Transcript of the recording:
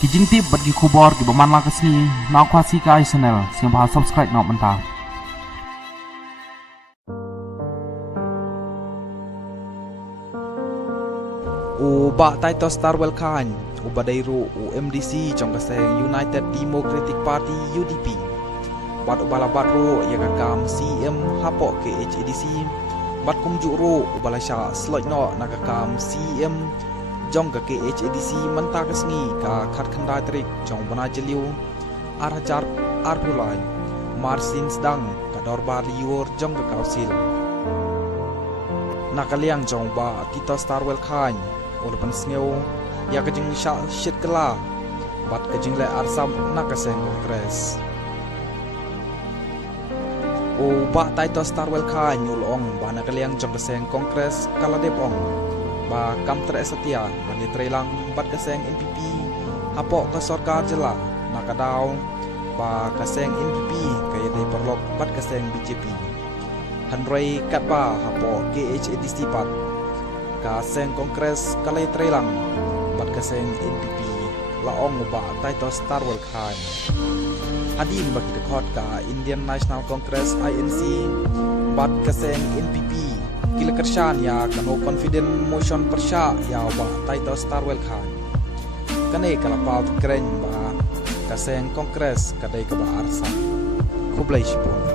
kijing tip bat gi kubor gi baman la kasni na kwasi kai channel siang ba subscribe nok menta u ba tai to star wel khan u badairu u MDC trong kaseng United Democratic Party UDP bat ubala batro yaga kam CM hapo ke HADC bat kumju ro ubala sha slot no nakakam CM jong ka ke HADC manta kasngi ka khat khanda trik jong bana jeliu arhajar arbulai marsin sedang ka dorbar liur jong ka kausil nakaliang jong ba tito star wel khan walaupun sneo ya kajing sha shit kala bat kajing le arsam nakaseng kongres o ba taito star wel khan nyulong ba nakaliang jong kaseng kongres kala depong ba kamtre setia bani trelang bat kaseng NPP hapo ka sarkar jela nakadaw ba kaseng NPP kaya day perlok bat kaseng BJP hanrei katba hapo KHADC pat kaseng kongres kalay trelang bat kaseng NPP laong ba taito star wel khan hadim bagi dekot ka Indian National Congress INC bat kaseng NPP kila kershan ya kano confident motion persya ya ba taito star wel khan kane kalapal kren ba kaseng kongres kadai ka ba arsa kublai shipon